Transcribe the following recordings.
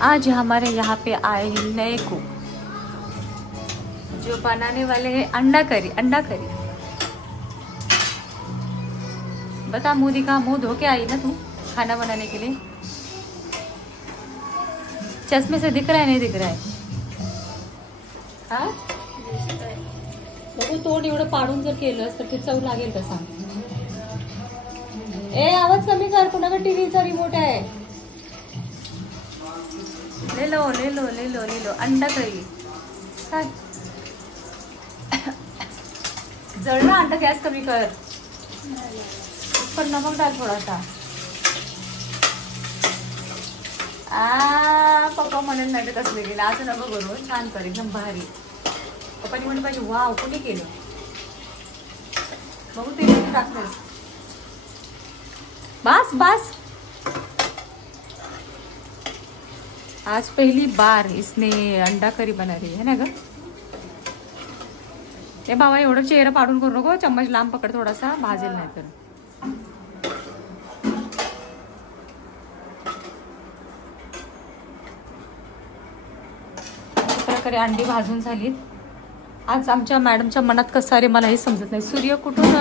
आज हमारे यहाँ पे आए हैं नए कुक जो बनाने वाले हैं अंडा करी। अंडा करी बता, मुंह दिखा, मुंह धो के आई ना तू खाना बनाने के लिए? चश्मे से दिख रहा है नहीं दिख रहा है? हाँ बघू, तोंड एवढं पाडून जर केलंस तर ते चव लागेल का सांग? ए आवाज कमी कर, कुणाकडे टीव्हीचा रिमोट आहे? ले लो ले लो ले लो ले लो अंडा करी। जळलं अंडा, गॅस कमी कर, पण नमक डाल थोड़ा सा। पप्पा म्हणून नाही कसले गेले, असं नको करू, छान कर, एकदम भारी। पप्पानी म्हणलं पाहिजे वाव कोणी केलं, बघू ते टाकलंस। बस बस, आज पहली बार इसने अंडा करी बना रही है ना ग? ए बाबा एवढं चेहरा पाडून करू नको, चम्मच लांब पकड थोडासा, भाजेल नाही तर। प्रकारे अंडी भाजून झालीत। आज आमच्या मॅडमच्या मनात कसं अरे मला हे समजत नाही, सूर्य कुठून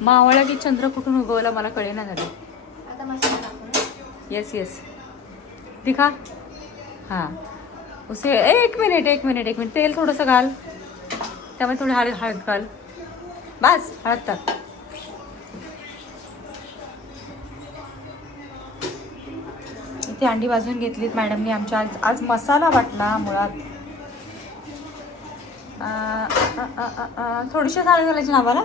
मावळला की चंद्र कुठून उगवला मला कळेना झालं। आता मसाला टाकू। यस यस दिखा। हाँ उसे एक मिनिट तेल थोडंसं घाल, त्यामुळे थोडी हळद घाल, बस हळद टाक। इथे अंडी भाजून घेतलीत मॅडमने आमच्या। आज मसाला वाटला मुळात, थोडीशी हळद घालायची नावाला,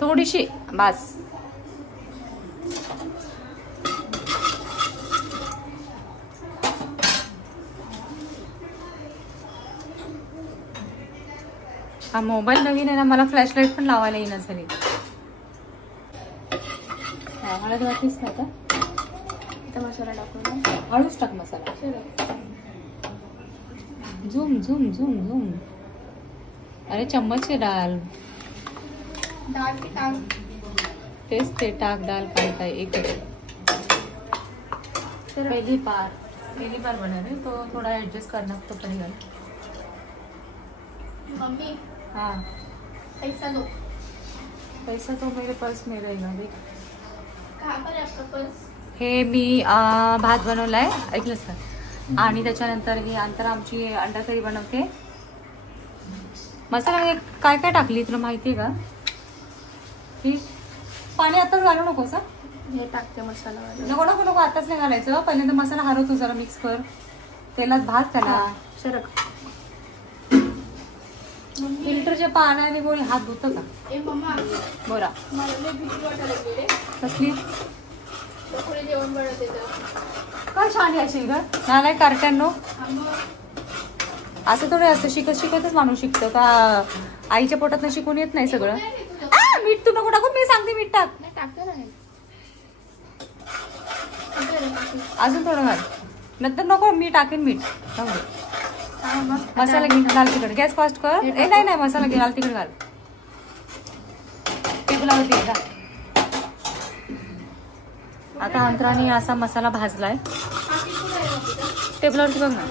थोडीशी बस। हा मोबाईल नवीन आहे ना, मला फ्लॅशलाईट पण लावायला येईना झाली। हळद वाटलीस ना आता? आता मसाला टाकू ना, हळूच टाक मसाला। झूम झूम झूम झूम, अरे चम्मच से डाल, डाल के टाक, तेच ते टाक, डाल काय काय एक। पहली बार बना रहे तो थोड़ा एडजस्ट करना तो पड़ेगा। मम्मी हाँ पैसा दो। पैसा तो मेरे पर्स में रहेगा, देख। कहाँ पर है आपका पर्स? हे मी भात बनवलाय, ऐकलंस का? आणि त्याच्यानंतर ही अंतर आमची अंडा करी बनवते। मसाला काय काय टाकली तुला माहितीये का? ठीक, पाणी आताच घालू नकोस। हे टाकते मसाला। नको नको नको, आताच नाही घालायचं, पहिल्यांदा मसाला हरवतो, जरा मिक्स कर, तेलात भाज त्याला। सरक। फिल्टरच्या पाण्याने कोणी हात धुतं का? ए मम्मा बोला, मला लय भीती वाटायला लागली रे। कसली? पुढे जेवण बनवते तर काय छान आहे असेल ग, नालाय कार्ट्यांनो। मग असं थोडं असतं, शिकतच माणूस शिकतं का? आईच्या पोटात शिकून येत नाही सगळं। मीठ तू नको टाकू, मी सांगते मीठ टाक। नाही टाकते ना, अजून थोडं घाल, नंतर नको, मी टाकेन मीठ। मसाला घे, घाल तिकडे, गॅस फास्ट कर। ए नाही मसाला घे, घाल तिकडे, घाल टेबलावरती घाल। आता अंतराने असा मसाला भाजलाय, टेबलावरती बघ ना।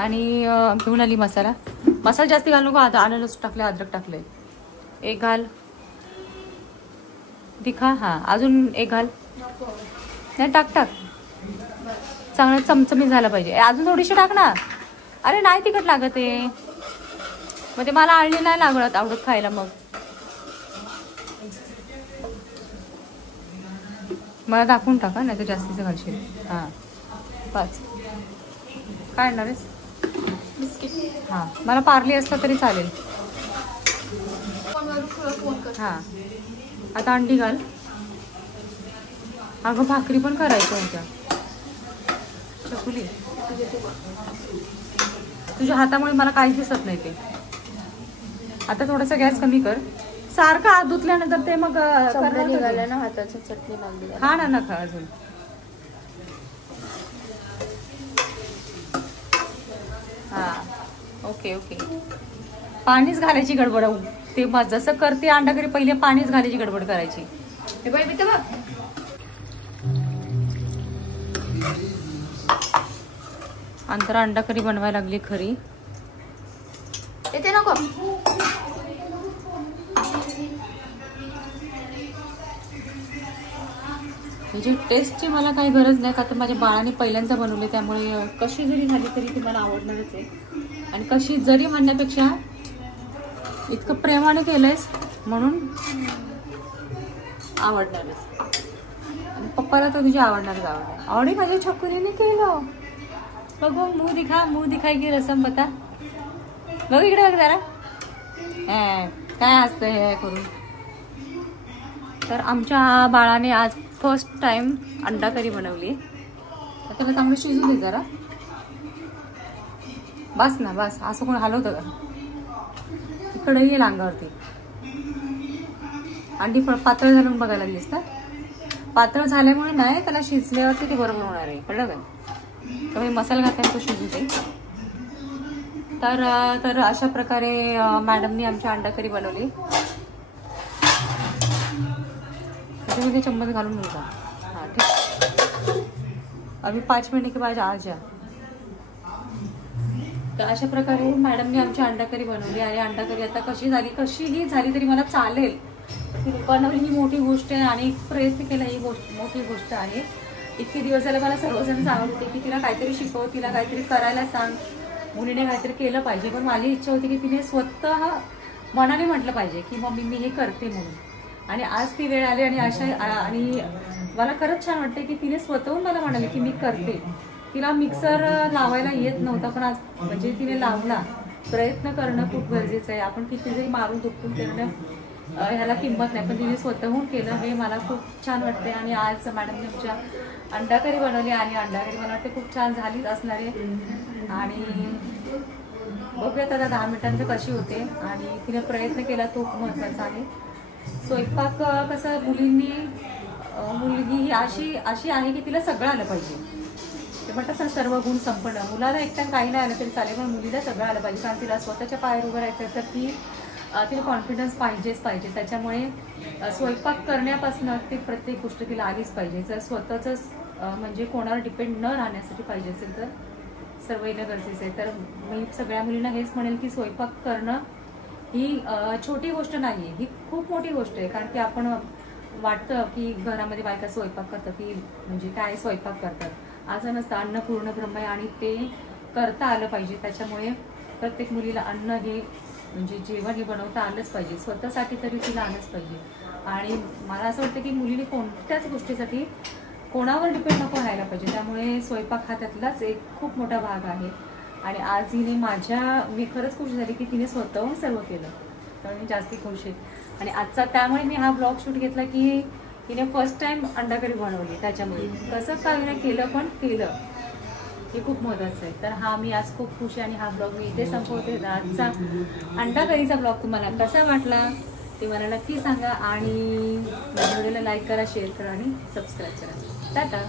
आणि घेऊन आली मसाला जास्त घाल नको, आलं लसूण टाकले, अद्रक टाकले, एक घाल, दिखा। हा अजून एक घाल, नाही टाक, चांगला चमचमीत झाला पाहिजे। अजून थोडीशी टाक ना। अरे नाही तिखट लागत आहे, मग ते मला आळणी नाही आवडत खायला, मग मला दाखवून टाका, नाही तर जास्तीचं घालशील। हां बस, काय आणणार आहेस? बिस्किट। हां मला पार्ले असतं तरी चालेल। हां आता अंडी घाल। अगं भाकरी पण करायचं होत्या, चकुली तुझ्या हातामुळे मला काहीच दिसत नाही ते। आता थोडासा गॅस कमी कर, सारखं हात धुतल्यानंतर ते मग निघालं ना, हाताची चटणी लागली। खा ना नका अजून। हां ओके ओके, पाणीच घालायची गडबड, ते जसं करते अंडा करी पहिले पाणीच घालायची गडबड करायची। हे बाई बघ, अंतरा अंडा करी बनवायला लागली खरी. येते नको. म्हणजे टेस्टची मला काही गरज नाही, का तर माझ्या बाळाने पहिल्यांदा बनवले, त्यामुळे कशी जरी झाली तरी ती मला आवडणारच आहे. आणि कशी जरी म्हणण्यापेक्षा इतकं प्रेमाने केलंयस म्हणून आवडणारच. आणि पप्पाला तर तुझी आवडणारच आवडणार. आवडी माझ्या छकुरीने केलं. बघू मुंह दिखाई की रसम बता. बघ इकडे बघ जरा. काय असतं हे करून. तर आमच्या बाळाने आज फर्स्ट टाइम अंडा करी बनवली. त्याला चांगलं शिजू दे जरा. बस ना बस. असं कोण हलवतं का. इकडे येईल अंगावरती. अंडी पातळ झालं बघायला लागलीस ना. पातळ झाल्यामुळे नाही, त्याला शिजल्यावरती ते बरोबर होणार आहे. कळलं का. त्यामुळे मसाला घातल्याने तो शिजू दे. तर अशा प्रकारे मॅडमनी आमच्या अंडा करी बनवली. त्याच्यामध्ये चम्मच घालून मिळता. हाँ ठीक. अभी 5 मिनट के बाद आ जा. तर अशा प्रकारे मॅडमनी आमची अंडा करी बनवली. आणि अंडा करी आता कशीही झाली तरी मला चालेल. ती बनवली ही मोठी गोष्ट आहे आणि प्रयत्न केला ही मोठी गोष्ट आहे. इतके दिवस झाले मला सर्वजण सांगत होते की तिला काहीतरी शिकव, तिला काहीतरी करायला सांग, मुलीने काहीतरी केलं पाहिजे. पण माझी इच्छा होती की तिने स्वतः मनाने म्हटलं पाहिजे की मम्मी मी हे करते म्हणून. आणि आज ती वेळ आली आणि मला खरंच छान वाटते की तिने स्वतःहून मला म्हणाले की मी करते. तिला मिक्सर लावायला येत नव्हता, पण आज म्हणजे तिने लावला. प्रयत्न करणं खूप गरजेचं आहे. आपण किती जरी मारून दुखून करणं ह्याला किंमत नाही, पण तिने स्वतःहून केलं हे मला खूप छान वाटते. आणि आज मॅडमने आमच्या अंडा करी बनवली आणि अंडा करी मला वाटते खूप छान झालीच असणार आहे. आणि बघूयात आता 10 मिनिटांचं कशी होते. आणि तिने प्रयत्न केला तो महत्त्वाचा आहे. स्वयंपाक कसं मुलगी ही अशी आहे की तिला सगळं आलं पाहिजे. ते म्हणतात ना सर्व गुण संपन्न. मुलाला एकट्या काही नाही आलं तरी चालेल, पण मुलीला सगळं आलं पाहिजे. कारण तिला स्वतःच्या पायावर उभं राहायचं आहे, तर तिला कॉन्फिडन्स पाहिजेच पाहिजे. त्याच्यामुळे स्वयंपाक करण्यापासून ते प्रत्येक गोष्ट तिला आलीच पाहिजे. जर स्वतःच म्हणजे कोणावर डिपेंड न राहण्यासाठी पाहिजे असेल तर सर्व येणं गरजेचं आहे. तर मी सगळ्या मुलींना हेच म्हणेल की स्वयंपाक करणं ही छोटी गोष्ट नाही आहे, ही खूप मोठी गोष्ट आहे. कारण की आपण वाटतं की घरामध्ये बायका स्वयंपाक करतात की म्हणजे काय स्वयंपाक करतात. असं नसतं. अन्न पूर्ण ब्रह्म आहे आणि ते करता आलं पाहिजे. त्याच्यामुळे प्रत्येक मुलीला अन्न हे म्हणजे जेवण हे बनवता आलंच पाहिजे. स्वतःसाठी तरी तिला आलंच पाहिजे. आणि मला असं वाटतं की मुलीने कोणत्याच गोष्टीसाठी कोणावर डिपेंड नको राहायला पाहिजे. त्यामुळे स्वयंपाक हा त्यातलाच एक खूप मोठा भाग आहे. आणि आज हिने मी खरंच खुश झाली की तिने स्वतःहून सर्व केलं, त्यामुळे मी जास्ती खुश आहे. आणि आजचा त्यामुळे मी हा ब्लॉग शूट घेतला की तिने फर्स्ट टाइम अंडा करी बनवली. त्याच्यामुळे कसं काय केलं पण केलं हे खूप महत्त्वाचं आहे. तर मी आज खूप खुश आहे. आणि हा ब्लॉग मी इथे संपवते. आजचा अंडा करीचा ब्लॉग तुम्हाला कसा वाटला ते मला नक्की सांगा. आणि माझ्या व्हिडिओला लाईक करा, शेअर करा आणि सबस्क्राईब करा. टाटा.